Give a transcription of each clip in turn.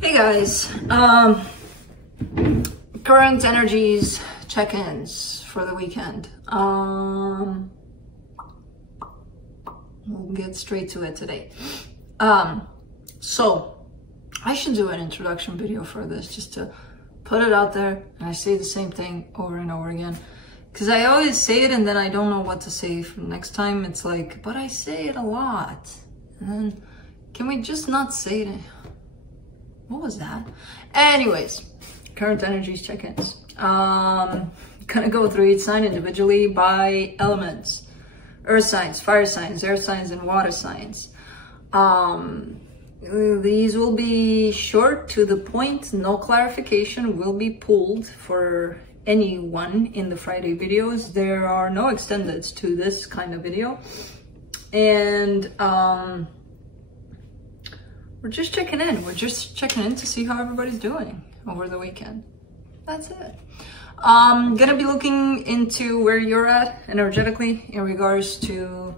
Hey guys, current energies check-ins for the weekend. We'll get straight to it today. So I should do an introduction video for this just to put it out there, and I say the same thing over and over again because I always say it and then I don't know what to say for next time. It's like, but I say it a lot, and then can we just not say it? What was that? Anyways, current energies check-ins. Gonna go through each sign individually by elements. Earth signs, fire signs, air signs, and water signs. These will be short, to the point, no clarification will be pulled for anyone in the Friday videos. There are no extendeds to this kind of video. And we're just checking in. We're just checking in to see how everybody's doing over the weekend. That's it. Gonna be looking into where you're at energetically in regards to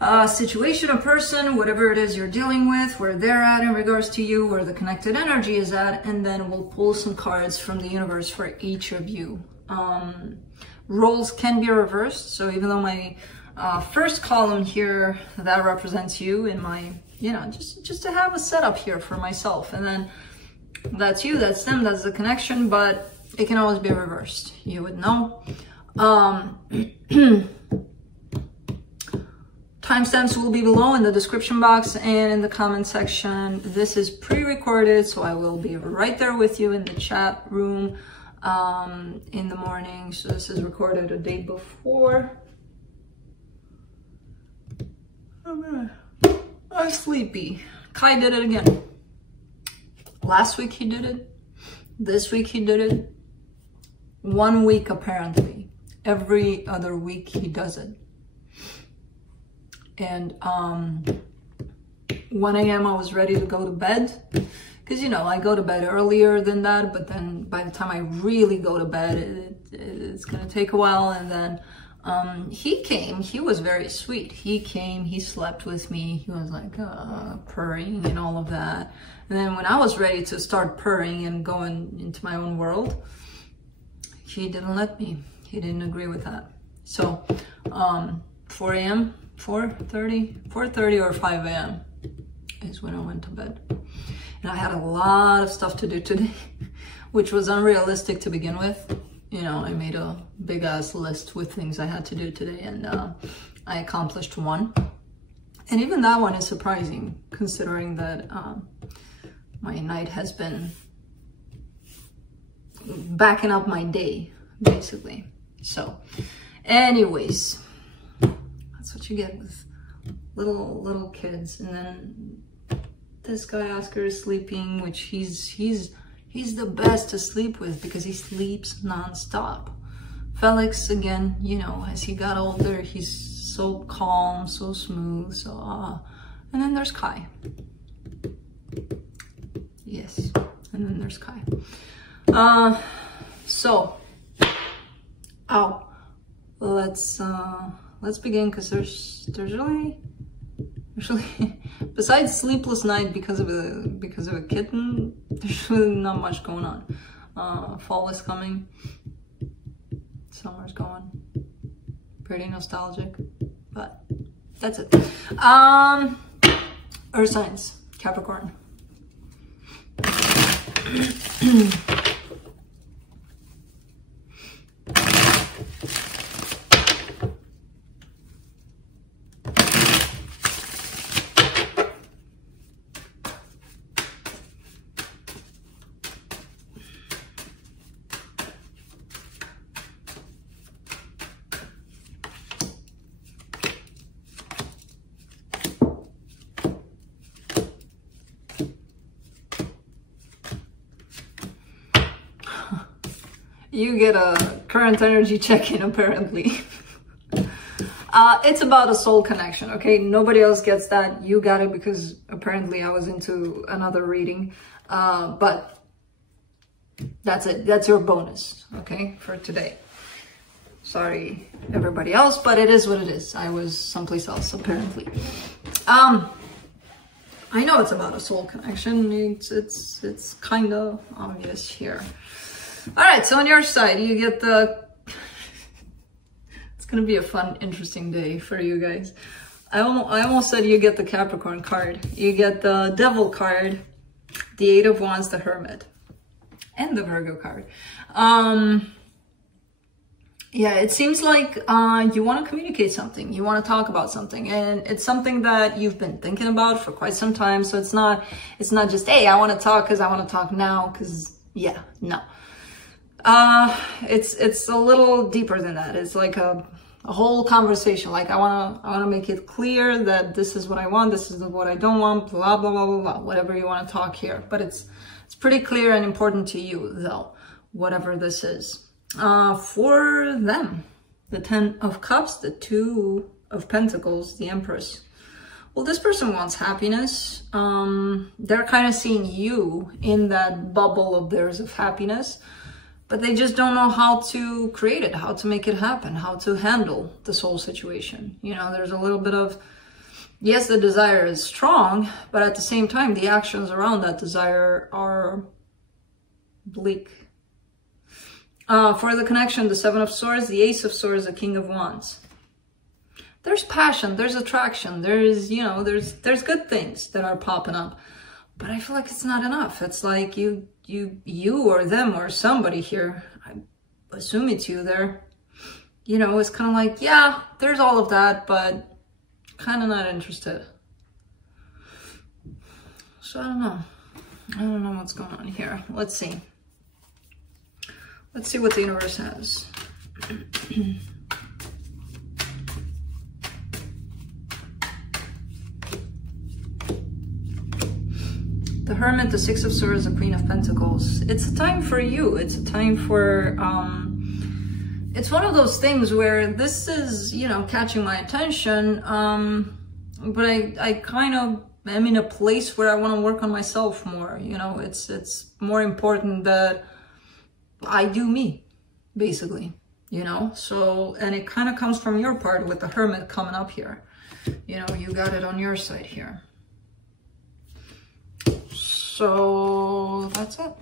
a situation, a person, whatever it is you're dealing with, where they're at in regards to you, where the connected energy is at, and then we'll pull some cards from the universe for each of you. Roles can be reversed, so even though my first column here, that represents you in my, you know, just to have a setup here for myself, and then that's you, that's them, that's the connection, but it can always be reversed. You would know. Timestamps will be below in the description box and in the comment section. This is pre-recorded, so I will be right there with you in the chat room in the morning. So this is recorded a day before. Oh man, I'm sleepy. Kai did it again. Last week he did it. This week he did it. 1 week apparently. Every other week he does it. And 1 a.m. I was ready to go to bed. Because, you know, I go to bed earlier than that. But then by the time I really go to bed, it's going to take a while. And then he came. He was very sweet. He came. He slept with me. He was like purring and all of that. And then when I was ready to start purring and going into my own world, he didn't let me. He didn't agree with that. So 4 a.m., 4:30 or 5 a.m. is when I went to bed. And I had a lot of stuff to do today, which was unrealistic to begin with. You know, I made a big ass list with things I had to do today, and I accomplished one. And even that one is surprising, considering that my night has been backing up my day, basically. So, anyways, that's what you get with little kids. And then this guy Oscar is sleeping, which he's the best to sleep with because he sleeps non-stop. Felix, again, you know, as he got older, he's so calm, so smooth, so and then there's Kai. Yes, and then there's Kai. So, let's begin, because there's really besides sleepless night because of a kitten, there's really not much going on. Fall is coming, summer's going, pretty nostalgic, but that's it. Earth signs, Capricorn. You get a current energy check-in, apparently. It's about a soul connection, okay? Nobody else gets that. You got it because apparently I was into another reading. But that's it. That's your bonus, okay, for today. Sorry, everybody else, but it is what it is. I was someplace else, apparently. I know it's about a soul connection. It's kind of obvious here. All right, so on your side, you get the... It's going to be a fun, interesting day for you guys. I almost said you get the Capricorn card. You get the Devil card, the Eight of Wands, the Hermit, and the Virgo card. Yeah, it seems like you want to communicate something. You want to talk about something, and it's something that you've been thinking about for quite some time. So it's not just, hey, I want to talk because I want to talk now. Because yeah, no. It's a little deeper than that. It's like a whole conversation. Like I wanna make it clear that this is what I want, this is what I don't want, blah blah blah blah blah. Whatever you want to talk here, but it's pretty clear and important to you though, whatever this is. For them, the Ten of Cups, the Two of Pentacles, the Empress. Well, this person wants happiness. They're kind of seeing you in that bubble of theirs of happiness, but they just don't know how to create it, how to make it happen, how to handle this whole situation. You know, there's a little bit of, yes, the desire is strong, but at the same time, the actions around that desire are bleak. For the connection, the Seven of Swords, the Ace of Swords, the King of Wands. There's passion, there's attraction, there's, you know, there's good things that are popping up, but I feel like it's not enough. It's like you or them or somebody here, I assume it's you there, you know, it's kind of like, yeah, there's all of that, but kind of not interested. So I don't know what's going on here. Let's see what the universe has. The Hermit, the Six of Swords, the Queen of Pentacles. It's a time for you. It's a time for, it's one of those things where this is, you know, catching my attention, but I kind of am in a place where I want to work on myself more. You know, it's more important that I do me, basically, you know. So, and it kind of comes from your part with the Hermit coming up here. You know, you got it on your side here. So that's it.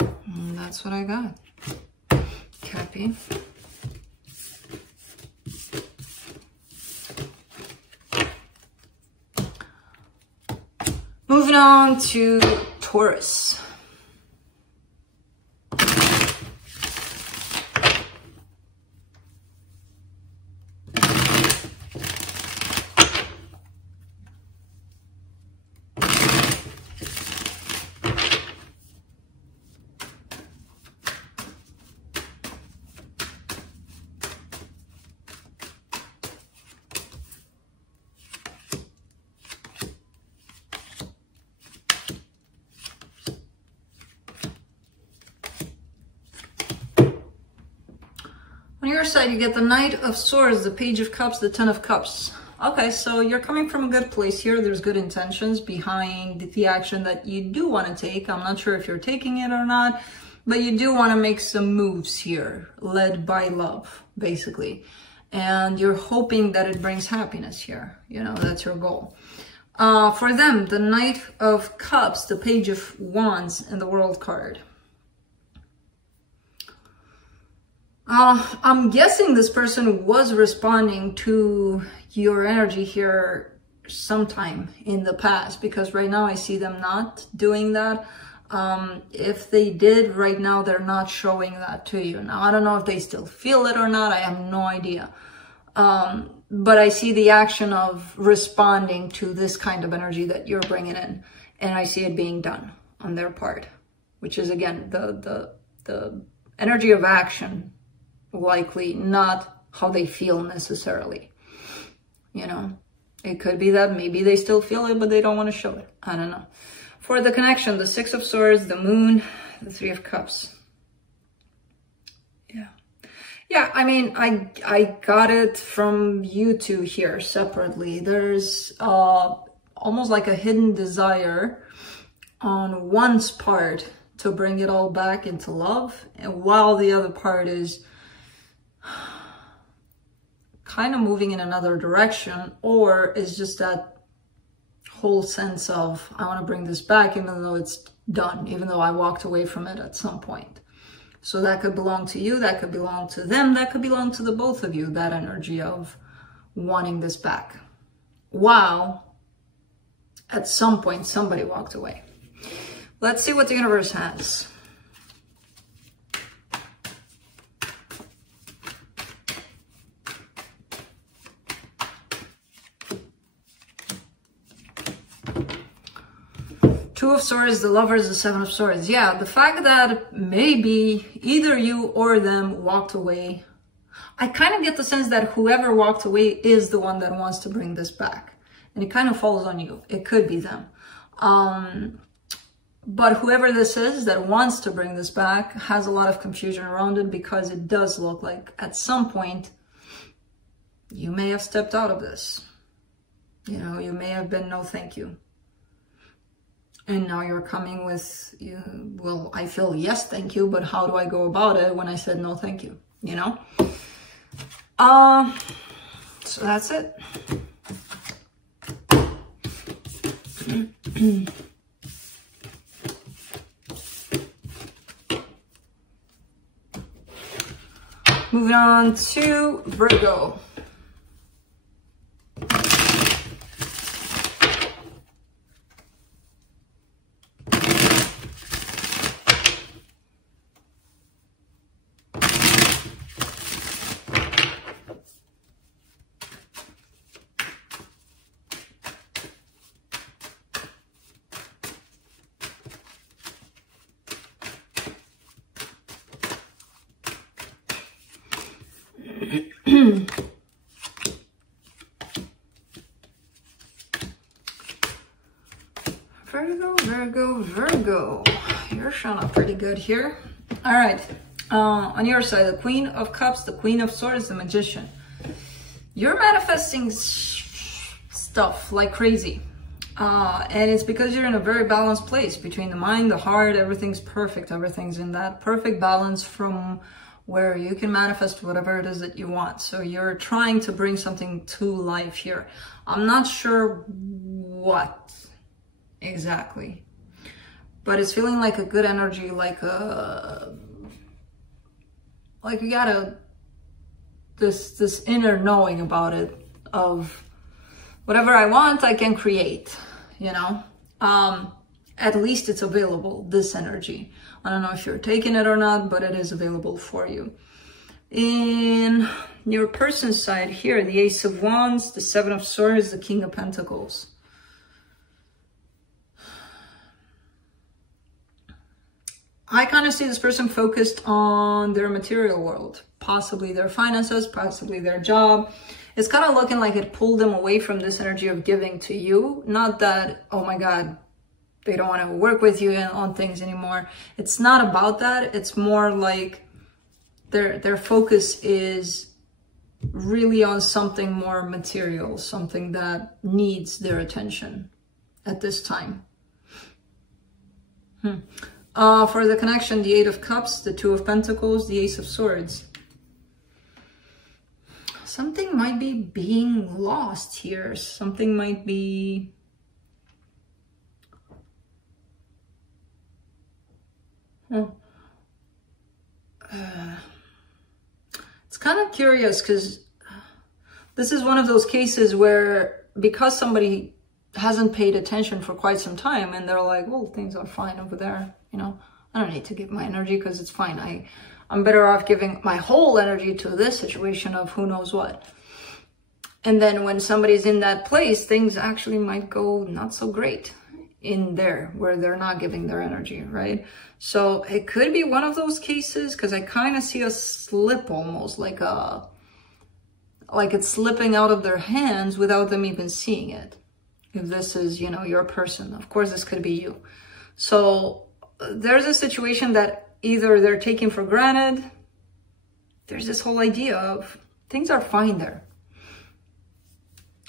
And that's what I got. Cappy. Moving on to Taurus. On your side, you get the Knight of Swords, the Page of Cups, the Ten of Cups. Okay, so you're coming from a good place here. There's good intentions behind the action that you do want to take. I'm not sure if you're taking it or not, but you do want to make some moves here, led by love, basically. And you're hoping that it brings happiness here. You know, that's your goal. For them, the Knight of Cups, the Page of Wands, and the World card. I'm guessing this person was responding to your energy here sometime in the past, because right now I see them not doing that. If they did, right now they're not showing that to you. Now, I don't know if they still feel it or not. I have no idea. But I see the action of responding to this kind of energy that you're bringing in. And I see it being done on their part, which is, again, the energy of action. Likely not how they feel necessarily. You know, it could be that maybe they still feel it, but they don't want to show it. I don't know. For the connection, the Six of Swords, the Moon, the Three of Cups. Yeah, I mean, I got it from you two here separately. There's almost like a hidden desire on one's part to bring it all back into love, and while the other part is kind of moving in another direction, or is just that whole sense of, I want to bring this back, even though it's done, even though I walked away from it at some point. So that could belong to you, that could belong to them, that could belong to the both of you, that energy of wanting this back. Wow. At some point, somebody walked away. Let's see what the universe has. Two of Swords, the Lovers, the Seven of Swords. Yeah, the fact that maybe either you or them walked away. I kind of get the sense that whoever walked away is the one that wants to bring this back. And it kind of falls on you. It could be them. But whoever this is that wants to bring this back has a lot of confusion around it, because it does look like at some point you may have stepped out of this. You know, you may have been no thank you. And now you're coming with, well, I feel yes, thank you, but how do I go about it when I said no thank you, you know? So that's it. Moving on to Virgo. Virgo. You're showing up pretty good here. All right. On your side, the Queen of Cups, the Queen of Swords, the Magician. You're manifesting stuff like crazy. And it's because you're in a very balanced place between the mind, the heart, everything's perfect. Everything's in that perfect balance from where you can manifest whatever it is that you want. So you're trying to bring something to life here. I'm not sure what exactly, but it's feeling like a good energy, like you got this inner knowing about it of whatever I want, I can create, you know? At least it's available, this energy. I don't know if you're taking it or not, but it is available for you. In your person's side here, the Ace of Wands, the Seven of Swords, the King of Pentacles. I kind of see this person focused on their material world, possibly their finances, possibly their job. It's kind of looking like it pulled them away from this energy of giving to you. Not that, oh my God, they don't want to work with you on things anymore. It's not about that. It's more like their focus is really on something more material, something that needs their attention at this time. For the connection, the Eight of Cups, the Two of Pentacles, the Ace of Swords. Something might be being lost here. Something might be... it's kind of curious because this is one of those cases where because somebody hasn't paid attention for quite some time and they're like, well, things are fine over there, you know, I don't need to give my energy because it's fine. I'm better off giving my whole energy to this situation of who knows what. And then when somebody's in that place, things actually might go not so great in there where they're not giving their energy, right? So it could be one of those cases because I kind of see a slip almost like it's slipping out of their hands without them even seeing it. If this is, you know, your person, of course, this could be you. So there's a situation that either they're taking for granted. There's this whole idea of things are fine there.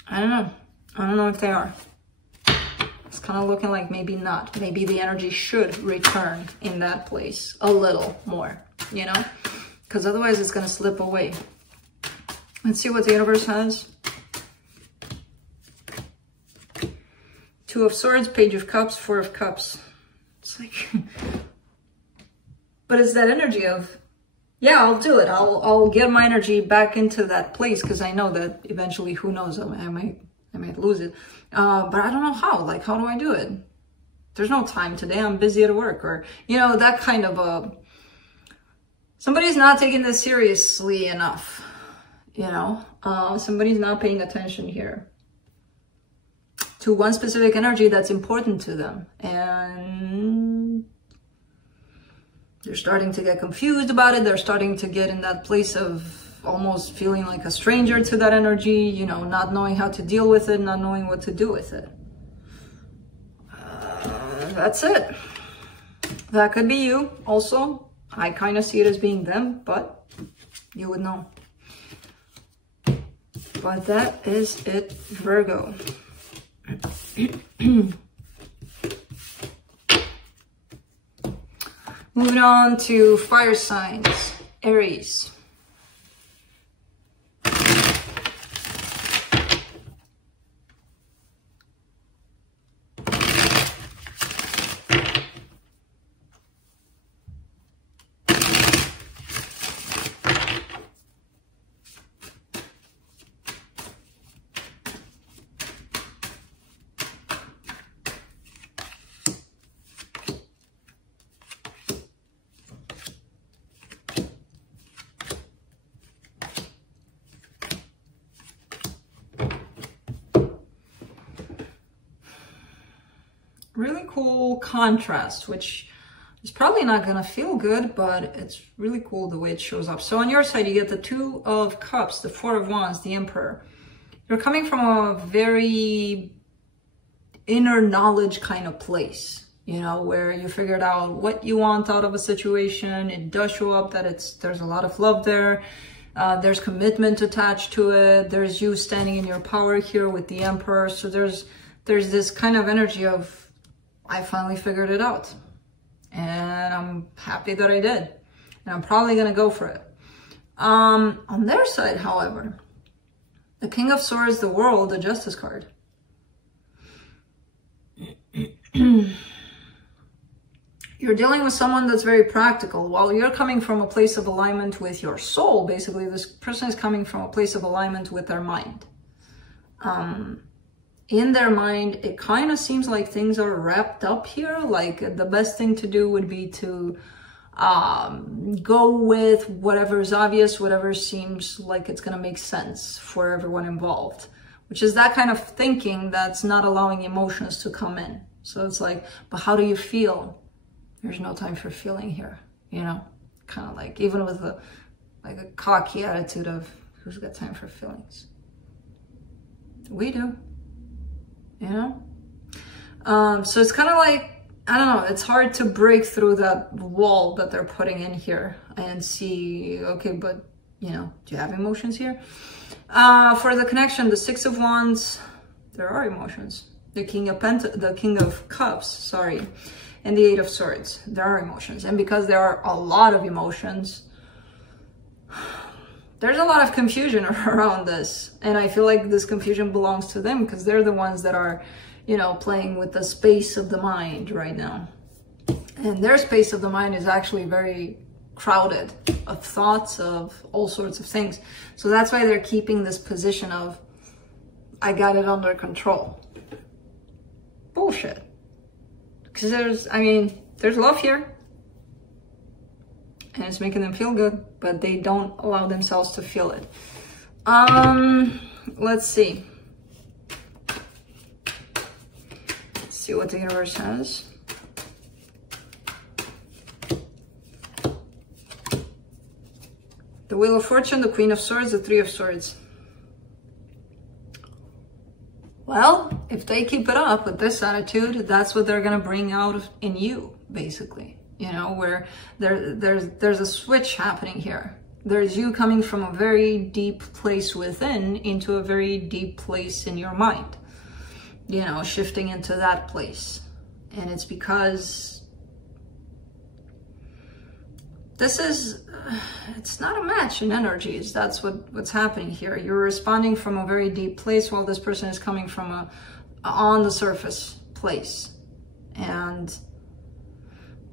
I don't know. I don't know if they are. It's kind of looking like maybe not. Maybe the energy should return in that place a little more, you know, because otherwise it's going to slip away. Let's see what the universe has. Two of Swords, Page of Cups, Four of Cups. It's like, but it's that energy of, yeah, I'll do it. I'll get my energy back into that place, because I know that eventually, who knows, I might lose it. But I don't know how. Like, how do I do it? There's no time today. I'm busy at work, or, you know, that kind of somebody's not taking this seriously enough. You know, somebody's not paying attention here to one specific energy that's important to them, and they're starting to get confused about it. They're starting to get in that place of almost feeling like a stranger to that energy, you know, not knowing how to deal with it, not knowing what to do with it. That's it. That could be you also. I kind of see it as being them, but you would know. But that is it, Virgo. Moving on to fire signs, Aries. Really cool contrast, which is probably not gonna feel good, but it's really cool the way it shows up. So on your side, you get the Two of Cups, the Four of Wands, the Emperor. You're coming from a very inner knowledge kind of place, you know, where you figured out what you want out of a situation. It does show up that there's a lot of love there. There's commitment attached to it. There's you standing in your power here with the Emperor. So there's this kind of energy of, I finally figured it out, and I'm happy that I did, and I'm probably gonna go for it. On their side, however, the King of Swords, the World, the Justice card. You're dealing with someone that's very practical. While you're coming from a place of alignment with your soul, basically this person is coming from a place of alignment with their mind. In their mind, it kind of seems like things are wrapped up here. Like the best thing to do would be to go with whatever is obvious, whatever seems like it's going to make sense for everyone involved, which is that kind of thinking that's not allowing emotions to come in. So it's like, but how do you feel? There's no time for feeling here, you know, kind of like, even with a cocky attitude of who's got time for feelings? We do. You know? So it's kind of like, I don't know, it's hard to break through that wall that they're putting in here and see, okay, but, you know, do you have emotions here? For the connection, the Six of Wands, there are emotions. The King of Cups, sorry, and the Eight of Swords, there are emotions. And because there are a lot of emotions, there's a lot of confusion around this, and I feel like this confusion belongs to them because they're the ones that are, you know, playing with the space of the mind right now. And their space of the mind is actually very crowded of thoughts, of all sorts of things. So that's why they're keeping this position of, I got it under control. Bullshit. Because there's love here. And it's making them feel good, but they don't allow themselves to feel it. Let's see. Let's see what the universe has. The Wheel of Fortune, the Queen of Swords, the Three of Swords. Well, if they keep it up with this attitude, that's what they're gonna bring out in you, basically. You know, where there's a switch happening here. There's you coming from a very deep place within into a very deep place in your mind. You know, shifting into that place. And it's because it's not a match in energies. That's what's happening here. You're responding from a very deep place while this person is coming from on the surface place. And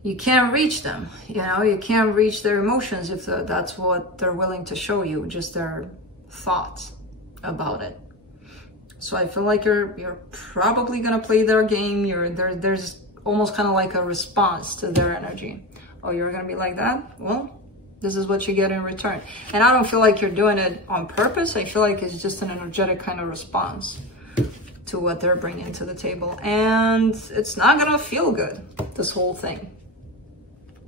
you can't reach them, you know, you can't reach their emotions if that's what they're willing to show you, just their thoughts about it. So I feel like you're probably gonna play their game. There's almost kind of like a response to their energy. Oh, you're gonna be like that? Well, this is what you get in return. And I don't feel like you're doing it on purpose. I feel like it's just an energetic kind of response to what they're bringing to the table. And it's not gonna feel good, this whole thing.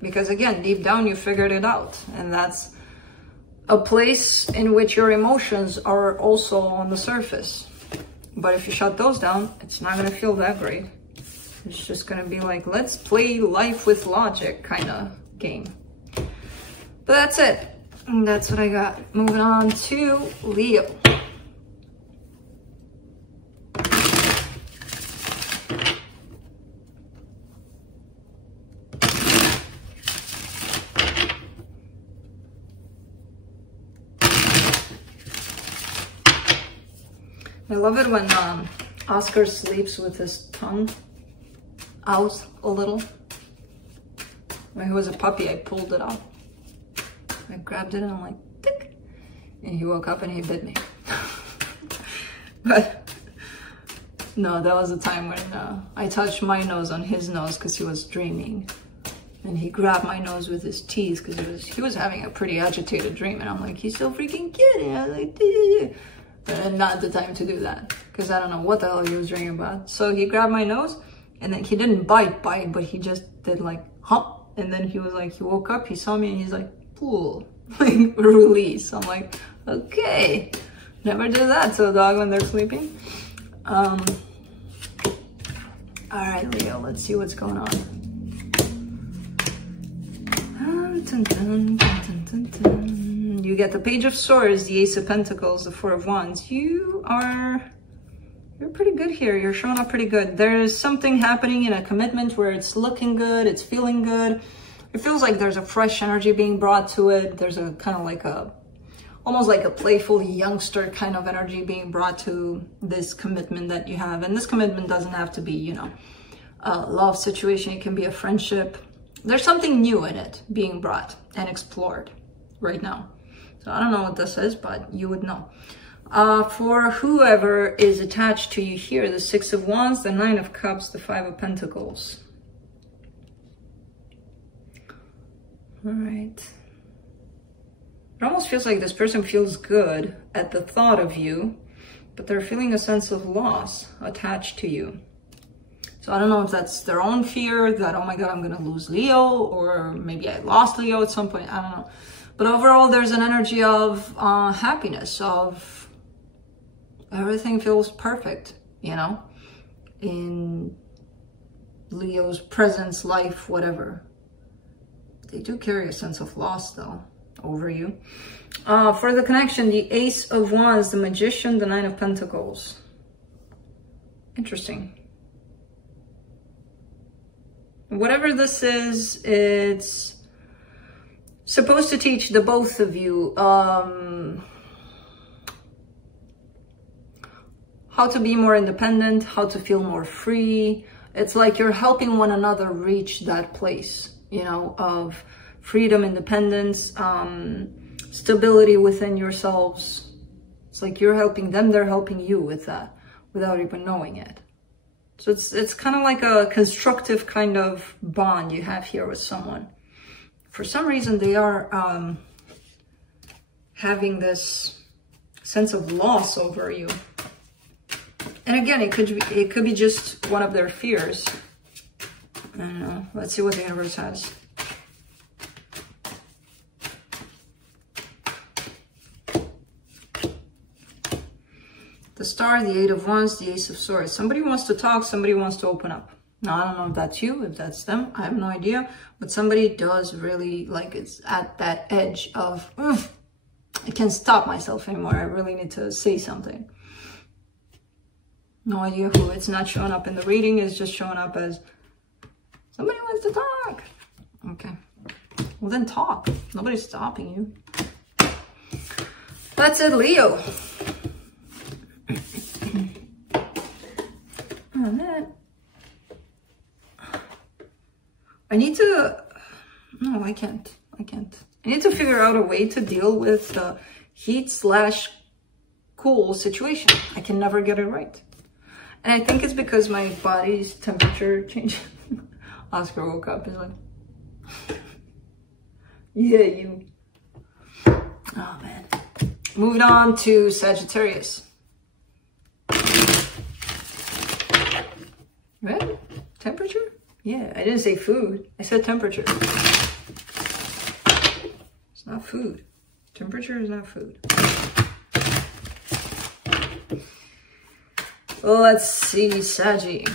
Because again, deep down, you figured it out. And that's a place in which your emotions are also on the surface. But if you shut those down, it's not gonna feel that great. It's just gonna be like, let's play life with logic kind of game. But that's it. And that's what I got. Moving on to Leo. I love it when Oscar sleeps with his tongue out a little. When he was a puppy, I pulled it out. I grabbed it and I'm like, tick. And he woke up and he bit me. But no, that was the time when I touched my nose on his nose because he was dreaming. And he grabbed my nose with his teeth because he was having a pretty agitated dream. And I'm like, he's so freaking cute. And I was like, dee. But not the time to do that because I don't know what the hell he was dreaming about. So he grabbed my nose and then he didn't bite, but he just did like, huh? And then he was like, he woke up, he saw me and he's like, pull, like release. I'm like, okay, never do that to a dog when they're sleeping. All right, Leo, let's see what's going on. Dun, dun, dun, dun, dun, dun. You get the Page of Swords, the Ace of Pentacles, the Four of Wands. You're pretty good here. You're showing up pretty good. There's something happening in a commitment where it's looking good, it's feeling good. It feels like there's a fresh energy being brought to it. There's a kind of like almost like a playful youngster kind of energy being brought to this commitment that you have. And this commitment doesn't have to be, you know, a love situation. It can be a friendship. There's something new in it being brought and explored right now. So I don't know what this is, but you would know. For whoever is attached to you here, the Six of Wands, the Nine of Cups, the Five of Pentacles. All right. It almost feels like this person feels good at the thought of you, but they're feeling a sense of loss attached to you. So I don't know if that's their own fear that, oh my God, I'm going to lose Leo, or maybe I lost Leo at some point. I don't know. But overall, there's an energy of happiness, of everything feels perfect, you know, in Leo's presence, life, whatever. They do carry a sense of loss, though, over you. For the connection, the Ace of Wands, the Magician, the Nine of Pentacles. Interesting. Whatever this is, it's supposed to teach the both of you how to be more independent, how to feel more free. It's like you're helping one another reach that place, you know, of freedom, independence, stability within yourselves. It's like you're helping them, they're helping you with that without even knowing it. So it's kind of like a constructive kind of bond you have here with someone. For some reason, they are having this sense of loss over you. And again, it could be just one of their fears. I don't know. Let's see what the universe has. The Star, the Eight of Wands, the Ace of Swords. Somebody wants to talk, somebody wants to open up. Now, I don't know if that's you, if that's them. I have no idea. But somebody does really, like, it's at that edge of, I can't stop myself anymore. I really need to say something. No idea who. It's not showing up in the reading. It's just showing up as somebody wants to talk. Okay. Well, then talk. Nobody's stopping you. That's it, Leo. On that. I need to, no, I can't. I need to figure out a way to deal with the heat/cool situation. I can never get it right. And I think it's because my body's temperature changes. Oscar woke up and like, yeah, you. Oh man. Moving on to Sagittarius. Right? Temperature? Yeah, I didn't say food. I said temperature. It's not food. Temperature is not food. Let's see, Saggy.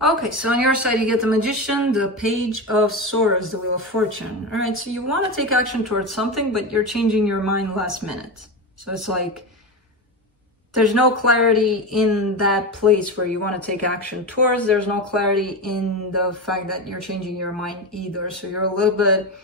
Okay, so on your side, you get the Magician, the Page of Swords, the Wheel of Fortune. All right, so you want to take action towards something, but you're changing your mind last minute. So it's like, there's no clarity in that place where you want to take action towards. There's no clarity in the fact that you're changing your mind either. So you're a little bit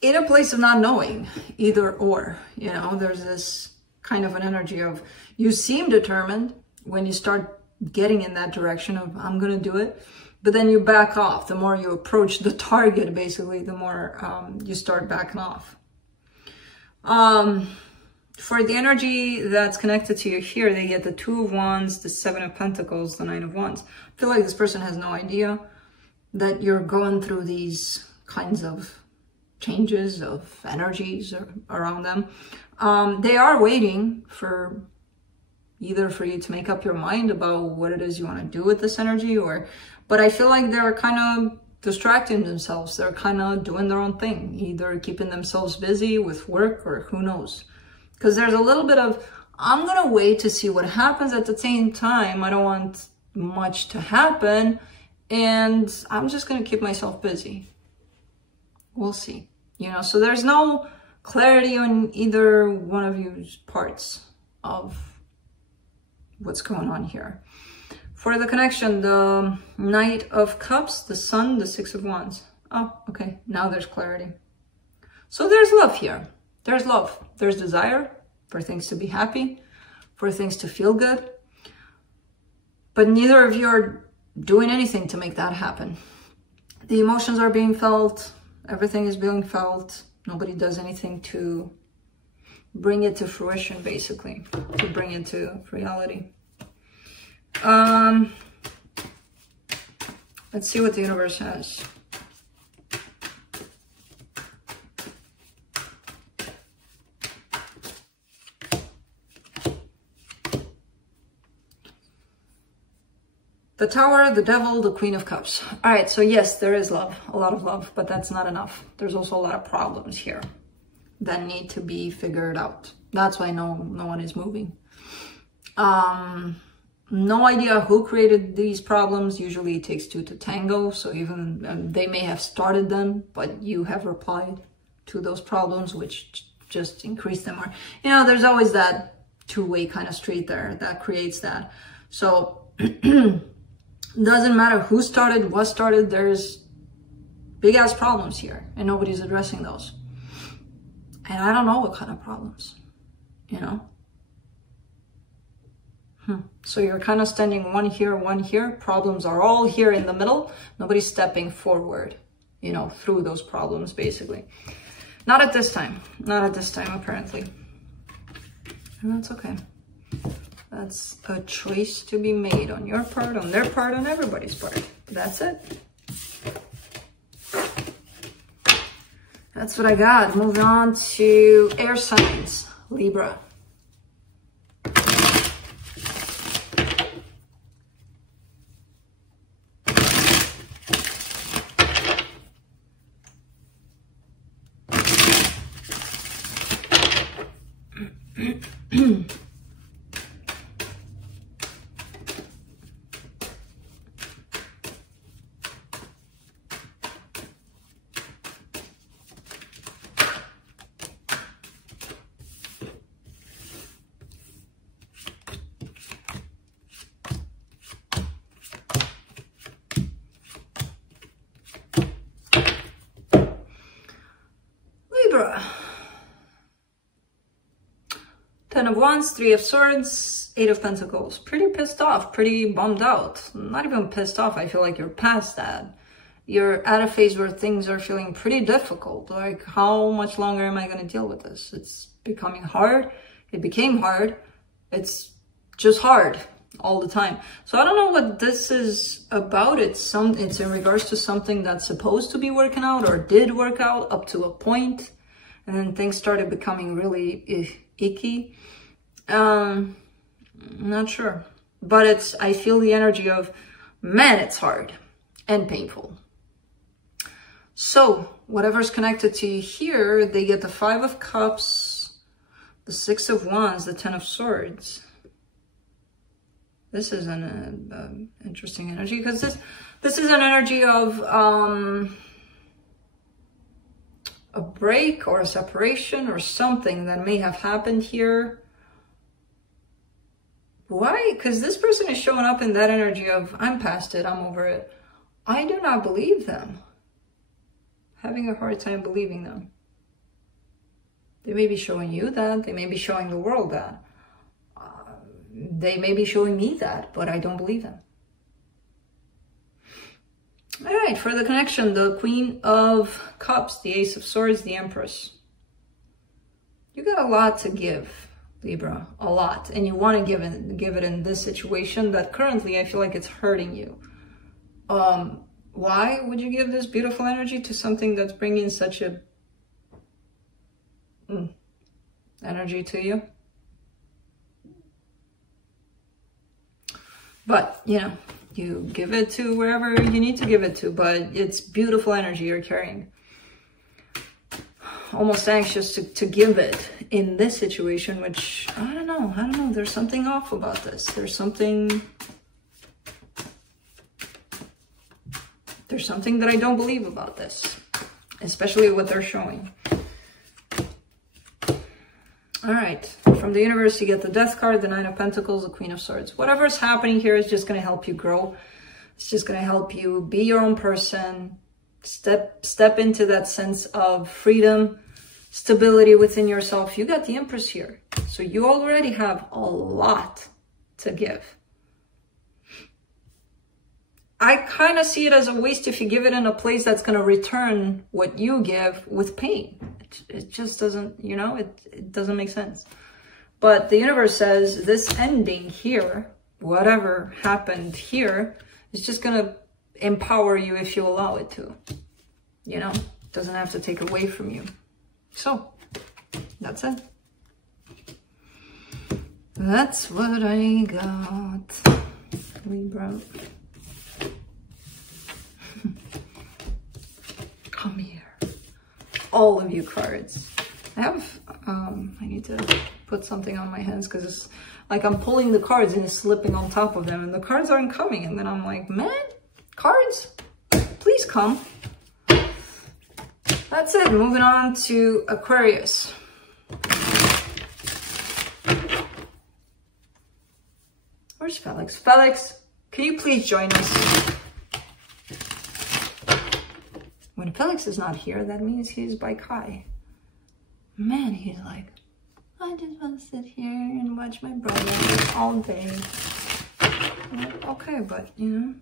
in a place of not knowing either or, you know, there's this kind of an energy of you seem determined when you start getting in that direction of I'm going to do it, but then you back off. The more you approach the target, basically, the more you start backing off. For the energy that's connected to you here, they get the Two of Wands, the Seven of Pentacles, the Nine of Wands. I feel like this person has no idea that you're going through these kinds of changes of energies around them. They are waiting for either for you to make up your mind about what it is you want to do with this energy, but I feel like they're kind of distracting themselves. They're kind of doing their own thing, either keeping themselves busy with work or who knows. Because there's a little bit of, I'm going to wait to see what happens. At the same time, I don't want much to happen, and I'm just going to keep myself busy. We'll see. You know, so there's no clarity on either one of you's parts of what's going on here. For the connection, the Knight of Cups, the Sun, the Six of Wands. Oh, okay. Now there's clarity. So there's love here. There's love. There's desire for things to be happy, for things to feel good. But neither of you are doing anything to make that happen. The emotions are being felt. Everything is being felt. Nobody does anything to bring it to fruition, basically, to bring it to reality. Let's see what the universe has. The Tower, the Devil, the Queen of Cups. All right, so yes, there is love, a lot of love, but that's not enough. There's also a lot of problems here that need to be figured out. That's why no one is moving. No idea who created these problems. Usually it takes two to tango. So even they may have started them, but you have replied to those problems, which just increase them. Or, you know, there's always that two-way kind of street there that creates that. So doesn't matter who started, what started, there's big ass problems here and nobody's addressing those. And I don't know what kind of problems, you know? So you're kind of standing one here, one here. Problems are all here in the middle. Nobody's stepping forward, you know, through those problems, basically. Not at this time. Not at this time, apparently. And that's okay. That's a choice to be made on your part, on their part, on everybody's part. That's it. That's what I got. Moving on to air signs, Libra. of Wands, 3 of Swords, 8 of Pentacles. Pretty pissed off, pretty bummed out. Not even pissed off, I feel like you're past that. You're at a phase where things are feeling pretty difficult. Like, how much longer am I going to deal with this? It's becoming hard. It became hard. It's just hard all the time. So I don't know what this is about. It's in regards to something that's supposed to be working out or did work out up to a point, and then things started becoming really icky. Not sure, but I feel the energy of, man, it's hard and painful. So whatever's connected to you here, they get the 5 of Cups, the 6 of Wands, the 10 of Swords. This is an interesting energy, because this is an energy of a break or a separation or something that may have happened here. Why? Because this person is showing up in that energy of, I'm past it, I'm over it. I do not believe them. Having a hard time believing them. They may be showing you that. They may be showing the world that. They may be showing me that, but I don't believe them. All right, for the connection, the Queen of Cups, the Ace of Swords, the Empress. You got a lot to give, Libra, a lot. And you want to give it in this situation that currently I feel like it's hurting you. Why would you give this beautiful energy to something that's bringing such a energy to you? But, you know, you give it to wherever you need to give it to, but it's beautiful energy you're carrying. Almost anxious to give it in this situation, which, I don't know. There's something off about this. There's something that I don't believe about this, especially what they're showing. All right, from the universe, you get the Death card, the 9 of Pentacles, the Queen of Swords. Whatever's happening here is just going to help you grow. It's just going to help you be your own person, step into that sense of freedom, stability within yourself. You got the Empress here, so you already have a lot to give. I kind of see it as a waste if you give it in a place that's going to return what you give with pain. It just doesn't, you know, it doesn't make sense. But the universe says this ending here, whatever happened here, is just going to empower you if you allow it to. You know, it doesn't have to take away from you. So, that's it. That's what I got, Libra. Come here. All of you cards. I need to put something on my hands because it's like I'm pulling the cards and it's slipping on top of them and the cards aren't coming. And then I'm like, man, cards, please come. That's it. Moving on to Aquarius. Where's Felix? Felix, can you please join us? When Felix is not here, that means he's by Kai. Man, he's like, I just want to sit here and watch my brother all day. I'm like, okay, but, you know,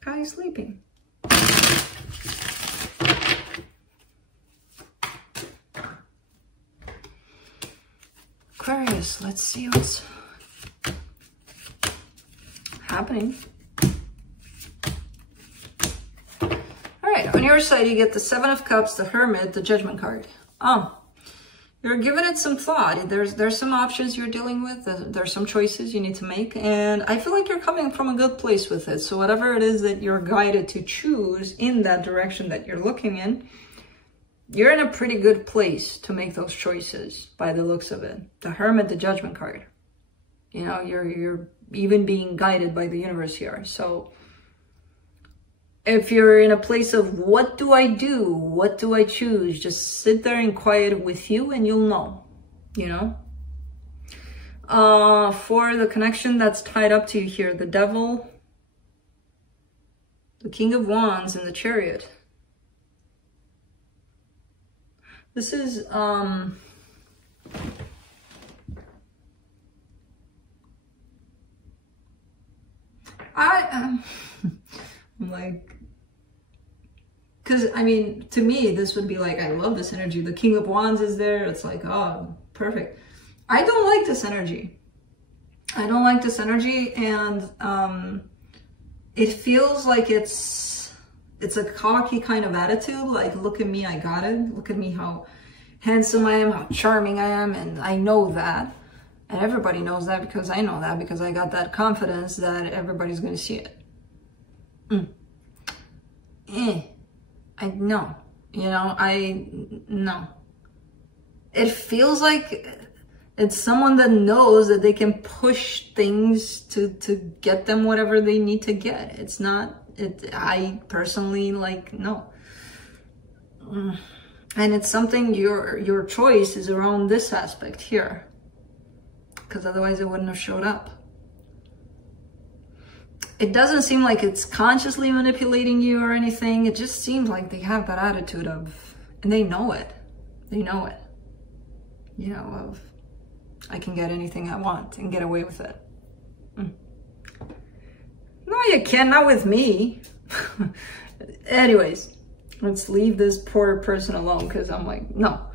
Kai's sleeping. Aquarius, let's see what's happening. On your side, you get the 7 of Cups, the Hermit, the Judgment card. You're giving it some thought. There's some options you're dealing with. There's some choices you need to make. And I feel like you're coming from a good place with it. So whatever it is that you're guided to choose in that direction that you're looking in, you're in a pretty good place to make those choices by the looks of it. The Hermit, the Judgment card. You know, you're even being guided by the universe here. So if you're in a place of what do I do? What do I choose? Just sit there in quiet with you and you'll know, you know. For the connection that's tied up to you here, the Devil, the King of Wands, and the Chariot. This is I'm like, because I mean, to me, this would be like, I love this energy. The King of Wands is there. It's like, oh, perfect. I don't like this energy. I don't like this energy, and it feels like it's a cocky kind of attitude. Like, look at me, I got it. Look at me, how handsome I am, how charming I am, and I know that. And everybody knows that because I know that, because I got that confidence that everybody's going to see it. No. You know, no. It feels like it's someone that knows that they can push things to get them whatever they need to get. It's not, I personally, like, no. And it's something, your choice is around this aspect here, because otherwise it wouldn't have showed up. It doesn't seem like it's consciously manipulating you or anything. It just seems like they have that attitude of, and they know it. They know it. You know, of, I can get anything I want and get away with it. No, you can't, not with me. Anyways, let's leave this poor person alone, because I'm like, no.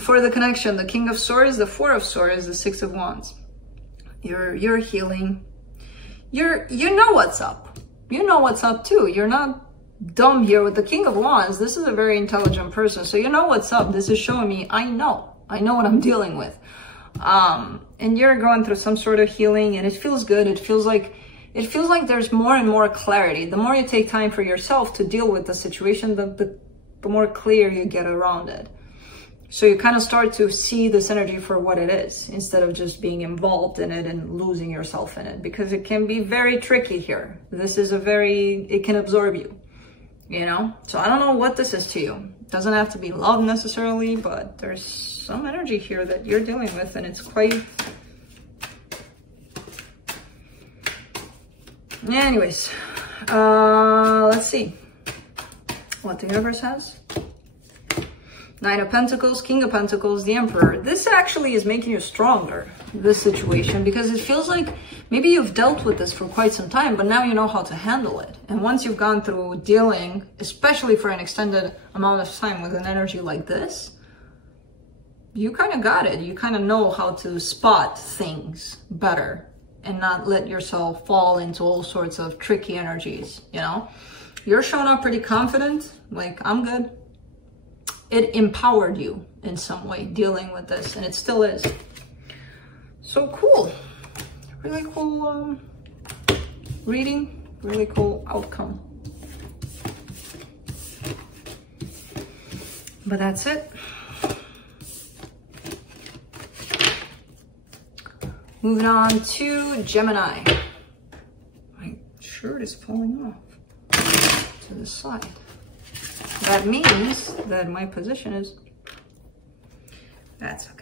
For the connection, the King of Swords, the Four of Swords, the Six of Wands. You're healing. You know what's up. You know what's up too. You're not dumb here with the King of Wands. This is a very intelligent person, so you know what's up. This is showing me I know what I'm dealing with. And you're going through some sort of healing, and it feels good. It feels like there's more and more clarity. The more you take time for yourself to deal with the situation, the more clear you get around it. So you kind of start to see this energy for what it is, instead of just being involved in it and losing yourself in it, because it can be very tricky here. This is it can absorb you, you know? So I don't know what this is to you. It doesn't have to be love necessarily, but there's some energy here that you're dealing with, and it's quite... Anyways, let's see what the universe has. Nine of Pentacles, King of Pentacles, the Emperor. This actually is making you stronger, this situation, because it feels like maybe you've dealt with this for quite some time, but now you know how to handle it. And once you've gone through dealing, especially for an extended amount of time with an energy like this, you kind of got it. You kind of know how to spot things better and not let yourself fall into all sorts of tricky energies, you know? You're showing up pretty confident, like, I'm good. It empowered you in some way dealing with this, and it still is. So cool. Really cool reading, really cool outcome. But that's it. Moving on to Gemini. My shirt is falling off to the side. That means that my position is, that's okay.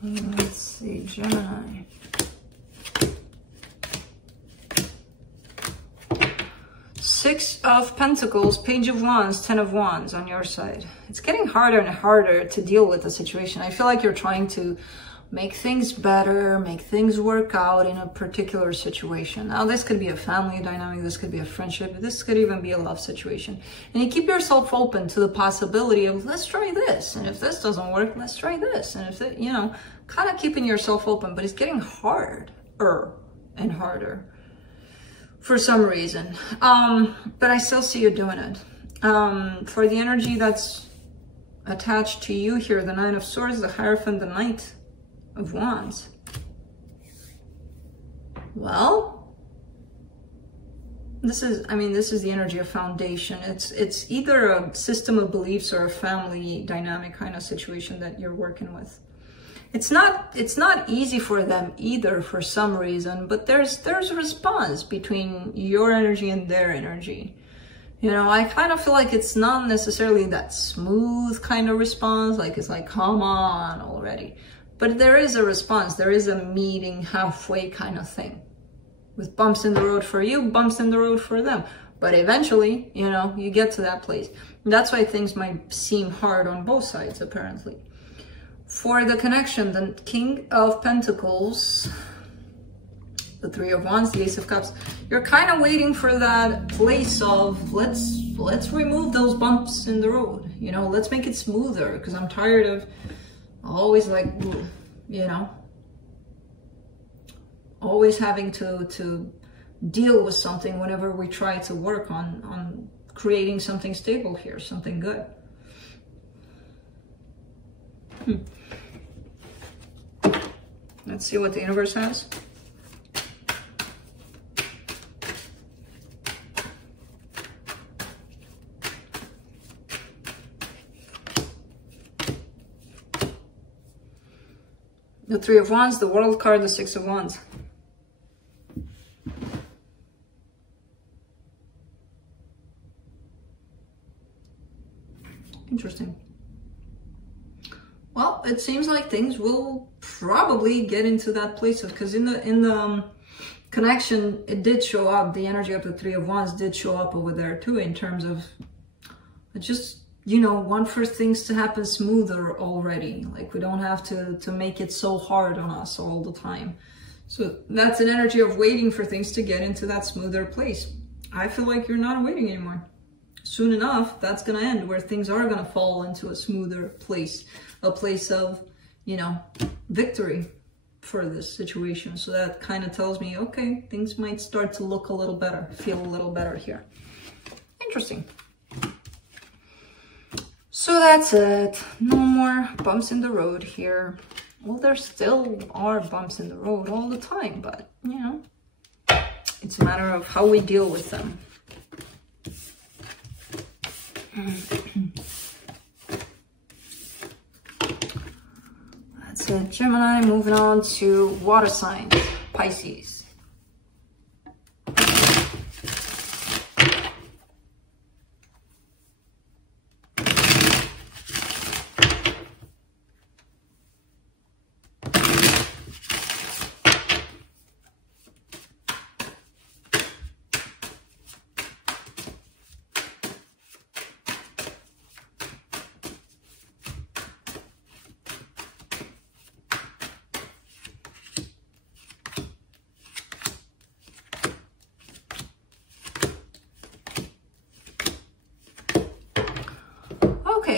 Let's see, Gemini. Six of Pentacles, Page of Wands, Ten of Wands on your side. It's getting harder and harder to deal with the situation. I feel like you're trying to make things better, make things work out in a particular situation. Now, this could be a family dynamic, this could be a friendship, this could even be a love situation. And you keep yourself open to the possibility of, let's try this. And if this doesn't work, let's try this. And if it, you know, kind of keeping yourself open, but it's getting harder and harder for some reason. But I still see you doing it. For the energy that's attached to you here, the Nine of Swords, the Hierophant, the Knight of Wands. Well, this is the energy of foundation. It's either a system of beliefs or a family dynamic kind of situation that you're working with. It's not easy for them either for some reason, but there's a response between your energy and their energy. You know, I kind of feel like it's not necessarily that smooth kind of response, like it's like, come on already. But there is a response, there is a meeting halfway kind of thing. With bumps in the road for you, bumps in the road for them. But eventually, you know, you get to that place. And that's why things might seem hard on both sides, apparently. For the connection, the King of Pentacles, the Three of Wands, the Ace of Cups, you're kind of waiting for that place of let's remove those bumps in the road. You know, let's make it smoother, because I'm tired of always like, you know, always having to deal with something whenever we try to work on creating something stable here, something good. Let's see what the universe has. The Three of Wands, the World card, the Six of Wands. Interesting. Well, it seems like things will probably get into that place of, because in the connection, it did show up, the energy of the Three of Wands did show up over there too, in terms of just, you know, want for things to happen smoother already. Like we don't have to make it so hard on us all the time. So that's an energy of waiting for things to get into that smoother place. I feel like you're not waiting anymore. Soon enough, that's going to end, where things are going to fall into a smoother place, a place of, you know, victory for this situation. So that kind of tells me, okay, things might start to look a little better, feel a little better here. Interesting. So that's it. No more bumps in the road here. Well, there still are bumps in the road all the time, but, you know, it's a matter of how we deal with them. That's it, Gemini. Moving on to water signs, Pisces.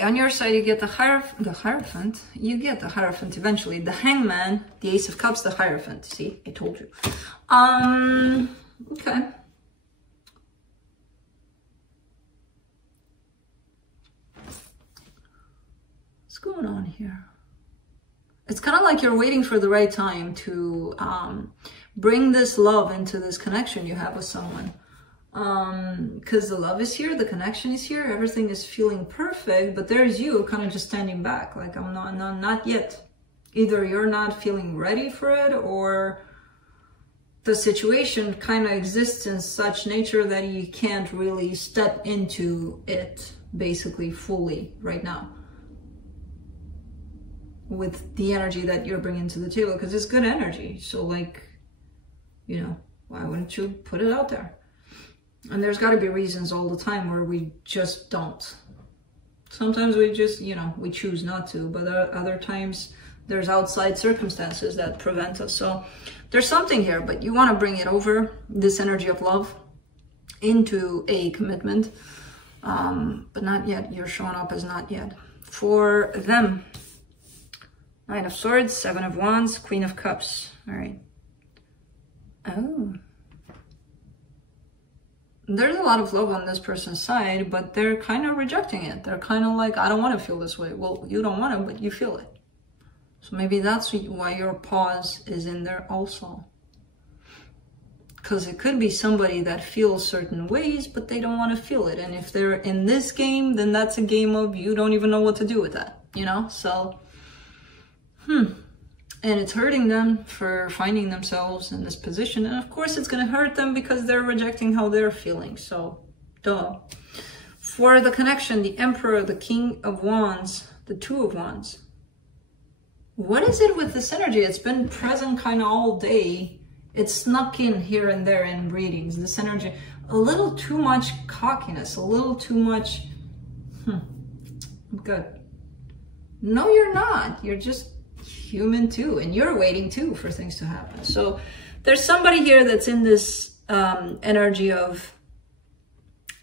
On your side, you get the Hierophant. You get the Hierophant eventually. The Hangman, the Ace of Cups, the Hierophant. See, I told you. Okay. What's going on here? It's kind of like you're waiting for the right time to bring this love into this connection you have with someone. Because the love is here, the connection is here, everything is feeling perfect, but there's you kind of just standing back, like I'm not yet. Either you're not feeling ready for it, or the situation kind of exists in such nature that you can't really step into it basically fully right now with the energy that you're bringing to the table, because it's good energy. So like, you know, why wouldn't you put it out there? And there's got to be reasons all the time where we just don't. Sometimes we just, you know, we choose not to, but other times there's outside circumstances that prevent us. So there's something here, but you want to bring it over, this energy of love, into a commitment. But not yet. You're showing up as not yet. For them, Nine of Swords, Seven of Wands, Queen of Cups. All right. Oh. There's a lot of love on this person's side, but they're kind of rejecting it. They're kind of like, I don't want to feel this way. Well, you don't want to, but you feel it. So maybe that's why your pause is in there also. Because it could be somebody that feels certain ways, but they don't want to feel it. And if they're in this game, then that's a game of you don't even know what to do with that, you know? So, And it's hurting them for finding themselves in this position. And of course it's going to hurt them because they're rejecting how they're feeling. So Duh. For the connection, the Emperor, the King of Wands, the Two of Wands. What is it with this energy? It's been present kind of all day. It's snuck in here and there in readings. This energy, a little too much cockiness, a little too much, good. No, you're not. You're just human too. And you're waiting too for things to happen. So there's somebody here that's in this energy of,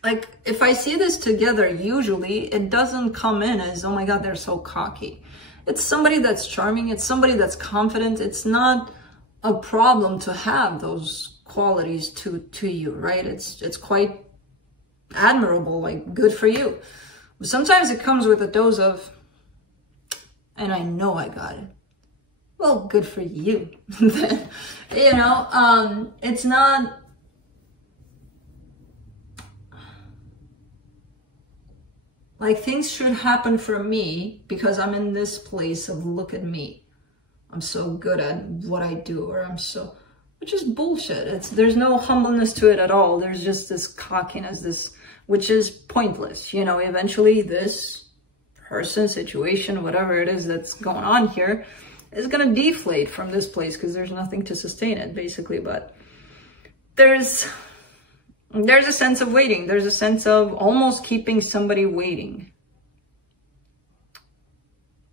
like, if I see this together, usually it doesn't come in as, oh my God, they're so cocky. It's somebody that's charming. It's somebody that's confident. It's not a problem to have those qualities to you, right? It's quite admirable, like good for you. Sometimes it comes with a dose of, and I know I got it. Well, good for you. You know, it's not, like things should happen for me because I'm in this place of look at me. I'm so good at what I do, or I'm so, which is bullshit. There's no humbleness to it at all. There's just this cockiness, this, which is pointless. You know, eventually this person, situation, whatever it is that's going on here is going to deflate from this place because there's nothing to sustain it, basically. But there's a sense of waiting. There's a sense of almost keeping somebody waiting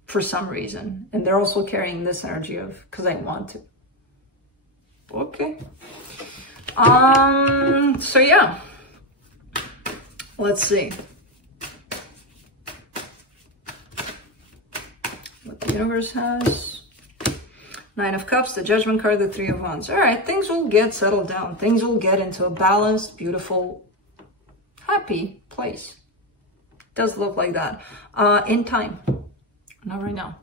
for some reason. And they're also carrying this energy of, because I want to. Okay. So yeah. Let's see what the universe has. Nine of Cups, the Judgment card, the Three of Wands. All right, things will get settled down. Things will get into a balanced, beautiful, happy place. Does look like that. In time. Not right now.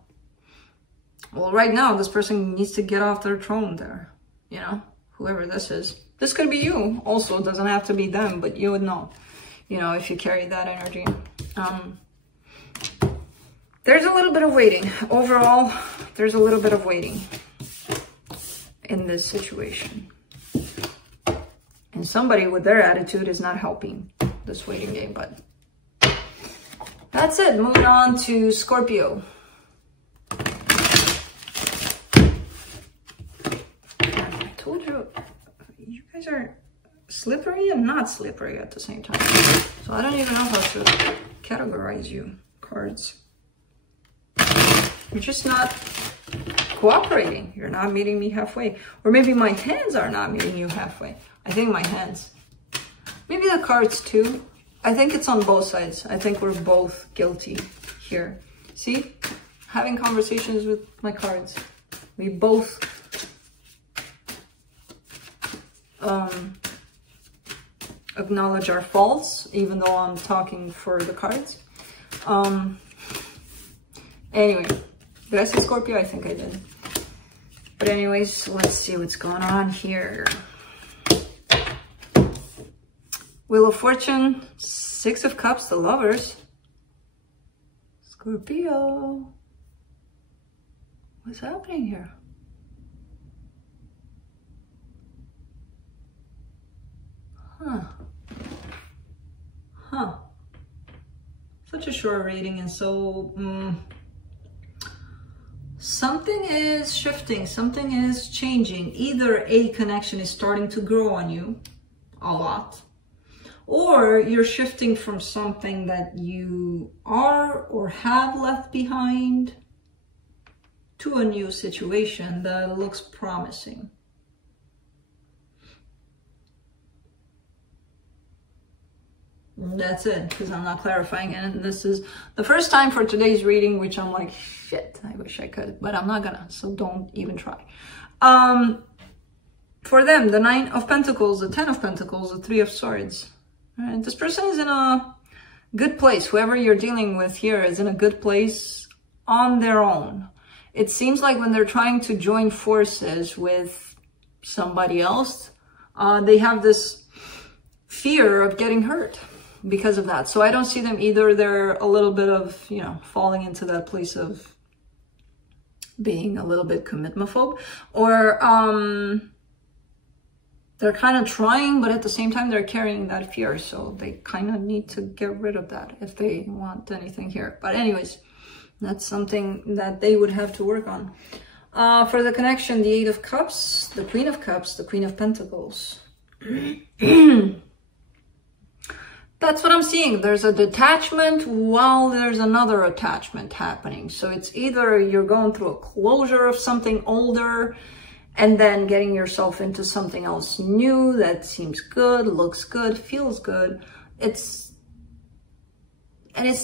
Well, right now, this person needs to get off their throne there. You know, whoever this is. This could be you. Also, it doesn't have to be them, but you would know. You know, if you carry that energy. There's a little bit of waiting. Overall, there's a little bit of waiting in this situation. And somebody with their attitude is not helping this waiting game, but that's it. Moving on to Scorpio. I told you, you guys are slippery and not slippery at the same time. So I don't even know how to categorize you, cards. You're just not cooperating. You're not meeting me halfway. Or maybe my hands are not meeting you halfway. I think my hands. Maybe the cards too. I think it's on both sides. I think we're both guilty here. See? Having conversations with my cards. We both acknowledge our faults, even though I'm talking for the cards. Anyway, did I say Scorpio? I think I did. But anyways, let's see what's going on here. Wheel of Fortune, Six of Cups, the Lovers. Scorpio. What's happening here? Huh. Such a short reading, and so something is shifting, something is changing. Either a connection is starting to grow on you a lot, or you're shifting from something that you are or have left behind to a new situation that looks promising. That's it, because I'm not clarifying it. And this is the first time for today's reading, which I'm like, shit, I wish I could, but I'm not gonna, so don't even try. For them, the Nine of Pentacles, the Ten of Pentacles, the Three of Swords. All right, this person is in a good place. Whoever you're dealing with here is in a good place on their own. It seems like when they're trying to join forces with somebody else, they have this fear of getting hurt because of that. So I don't see them either. They're a little bit of, you know, falling into that place of being a little bit commitment phobe, or they're kind of trying, but at the same time, they're carrying that fear. So they kind of need to get rid of that if they want anything here. But anyways, that's something that they would have to work on. For the connection, the Eight of Cups, the Queen of Cups, the Queen of Pentacles. That's what I'm seeing. There's a detachment while there's another attachment happening. So it's either you're going through a closure of something older and then getting yourself into something else new that seems good, looks good, feels good. It's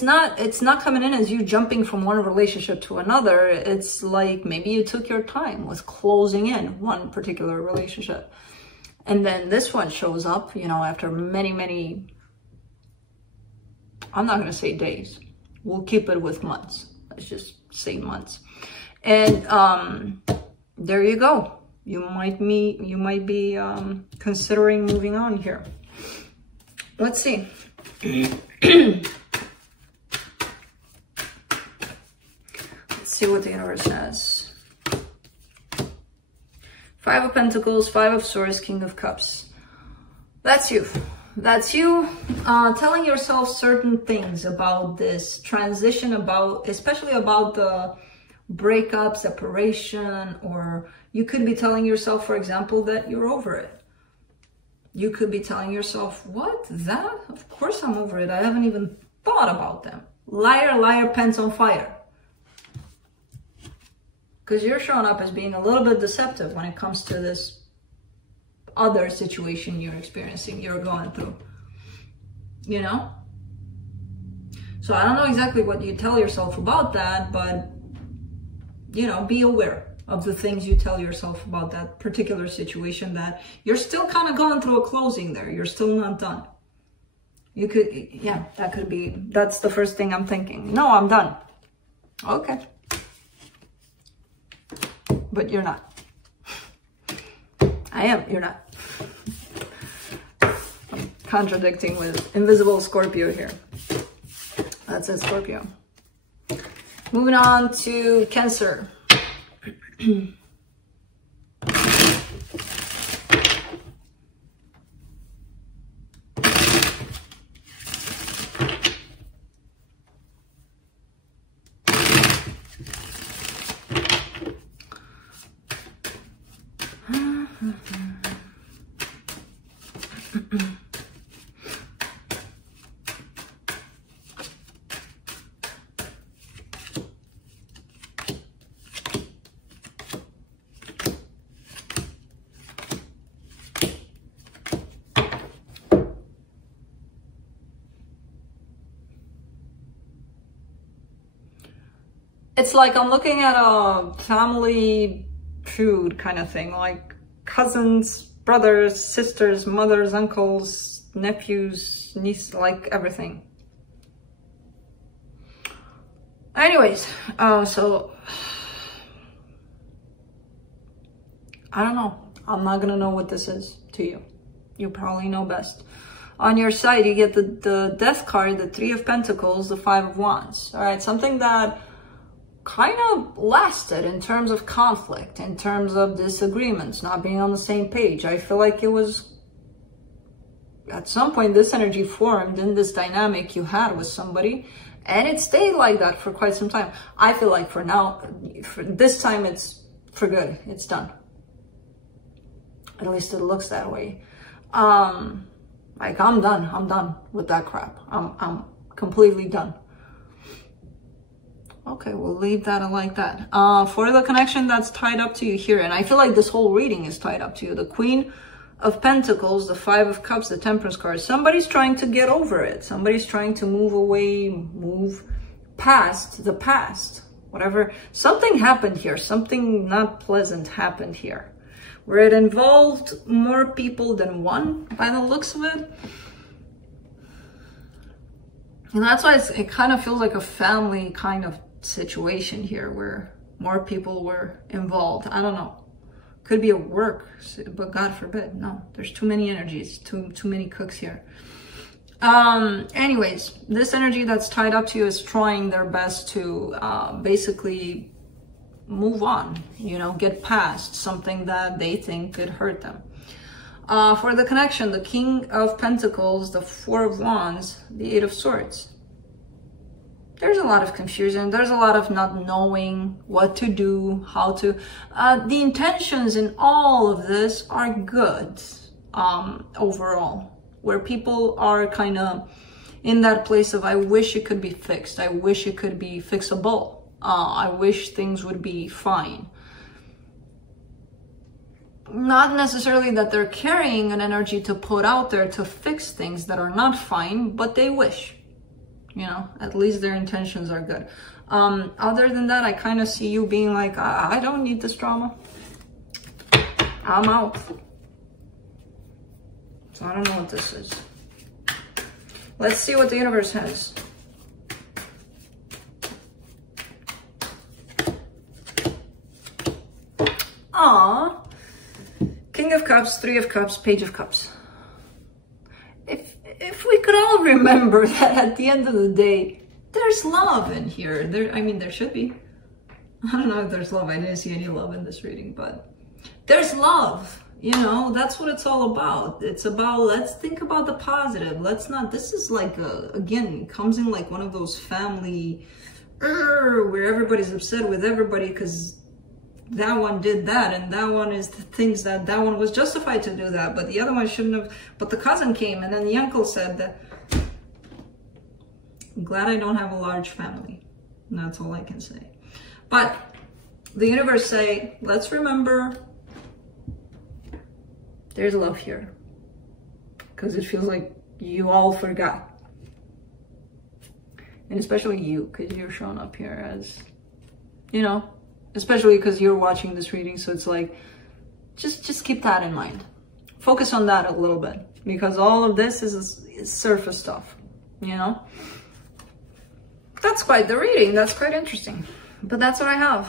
not coming in as you jumping from one relationship to another. It's like maybe you took your time with closing in one particular relationship. And then this one shows up, you know, after many, I'm not going to say days. We'll keep it with months. Let's just say months. And there you go. You might be considering moving on here. Let's see. Let's see what the universe says. Five of Pentacles, Five of Swords, King of Cups. That's you. That's you telling yourself certain things about this transition, especially about the breakup, separation, or you could be telling yourself, for example, that you're over it. You could be telling yourself, what? That? Of course I'm over it. I haven't even thought about them. Liar, liar, pants on fire. Because you're showing up as being a little bit deceptive when it comes to this other situation you're experiencing, you're going through, you know? So I don't know exactly what you tell yourself about that, but, you know, be aware of the things you tell yourself about that particular situation, that you're still kind of going through a closing there. You're still not done. You could, yeah, that could be, that's the first thing I'm thinking. No, I'm done. Okay. But you're not. I am, you're not. I'm contradicting with invisible Scorpio here. That's it, Scorpio. Moving on to Cancer. It's like I'm looking at a family feud kind of thing, like cousins, brothers, sisters, mothers, uncles, nephews, nieces, like everything. Anyways, so I don't know. I'm not gonna know what this is to you. You probably know best. On your side, you get the Death card, the Three of Pentacles, the Five of Wands. All right, something that kind of lasted in terms of conflict, in terms of disagreements, not being on the same page. I feel like it was, at some point, this energy formed in this dynamic you had with somebody, and it stayed like that for quite some time. I feel like for now, for this time, it's for good. It's done. At least it looks that way. Like, I'm done. I'm done with that crap. I'm completely done. Okay, we'll leave that like that. For the connection that's tied up to you here, and I feel like this whole reading is tied up to you. The Queen of Pentacles, the Five of Cups, the Temperance card. Somebody's trying to get over it. Somebody's trying to move away, move past the past. Whatever. Something happened here. Something not pleasant happened here, where it involved more people than one, by the looks of it. And that's why it kind of feels like a family kind of situation here, where more people were involved. I don't know. Could be a work, but God forbid. No, there's too many energies, too many cooks here. Anyways, this energy that's tied up to you is trying their best to basically move on, you know, get past something that they think could hurt them. For the connection, the King of Pentacles, the Four of Wands, the Eight of Swords. There's a lot of confusion. There's a lot of not knowing what to do, how to... the intentions in all of this are good, overall. Where people are kind of in that place of, I wish it could be fixed. I wish it could be fixable. I wish things would be fine. Not necessarily that they're carrying an energy to put out there to fix things that are not fine, but they wish. You know, at least their intentions are good. Other than that, I kind of see you being like, I don't need this drama. I'm out. So I don't know what this is. Let's see what the universe has. Aww. King of Cups, Three of Cups, Page of Cups. If we could all remember that at the end of the day, there's love in here. I mean, there should be. I don't know if there's love. I didn't see any love in this reading, but there's love. You know, that's what it's all about. It's about, let's think about the positive. Let's not, this is like, again, comes in like one of those family, where everybody's upset with everybody because that one did that, and that one is the things that one was justified to do that, but the other one shouldn't have. But the cousin came, and then the uncle said that. I'm glad I don't have a large family. And that's all I can say. But the universe say, let's remember there's love here, because it feels like you all forgot, and especially you, because you're showing up here as, you know. Especially because you're watching this reading, so it's like, just keep that in mind. Focus on that a little bit, because all of this is surface stuff, you know? That's quite the reading. That's quite interesting. But that's what I have.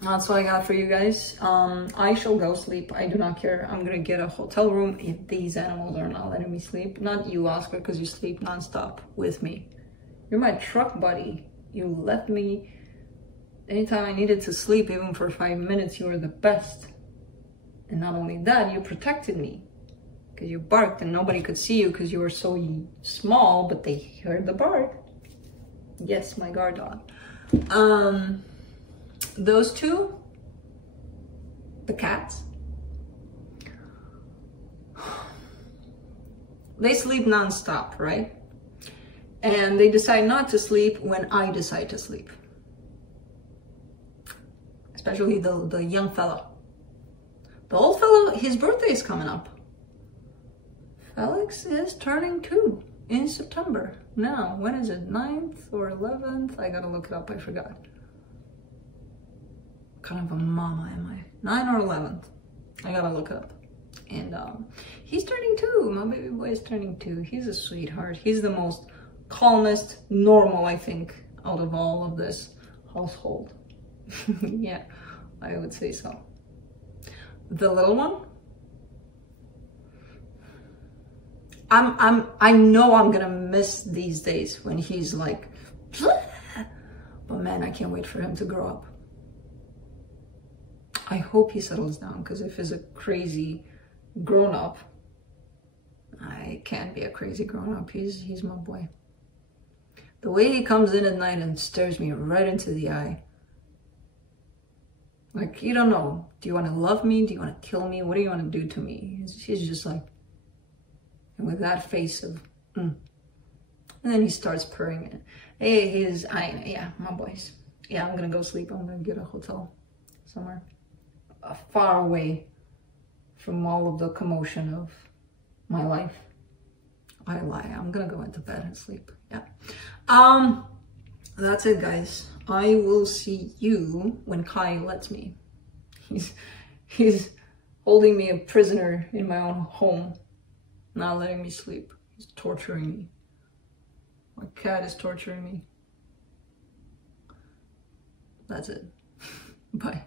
That's what I got for you guys. I shall go sleep. I do not care. I'm gonna get a hotel room if these animals are not letting me sleep. Not you, Oscar, because you sleep nonstop with me. You're my truck buddy. You let me... Anytime I needed to sleep, even for 5 minutes, you were the best. And not only that, you protected me. Because you barked and nobody could see you because you were so small, but they heard the bark. Yes, my guard dog. Those two, the cats, they sleep nonstop, right? And they decide not to sleep when I decide to sleep. Especially the young fella. The old fellow, his birthday is coming up. Felix is turning 2 in September. Now, when is it? 9th or 11th? I gotta look it up, I forgot. What kind of a mama am I? 9 or 11th? I gotta look it up. And he's turning 2. My baby boy is turning 2. He's a sweetheart. He's the most calmest, normal, I think, out of all of this household. Yeah, I would say so. The little one, I know I'm gonna miss these days when he's like, but man, I can't wait for him to grow up. I hope he settles down, because if he's a crazy grown-up, I can't be a crazy grown-up. He's my boy. The way he comes in at night and stares me right into the eye. Like, you don't know. Do you want to love me? Do you want to kill me? What do you want to do to me? He's just like, and with that face of, And then he starts purring. Hey, yeah, my boys. Yeah, I'm going to go sleep. I'm going to get a hotel somewhere far away from all of the commotion of my life. I lie. I'm going to go into bed and sleep. Yeah. That's it, guys. I will see you when Kai lets me. He's holding me a prisoner in my own home, not letting me sleep. He's torturing me. My cat is torturing me. That's it. Bye.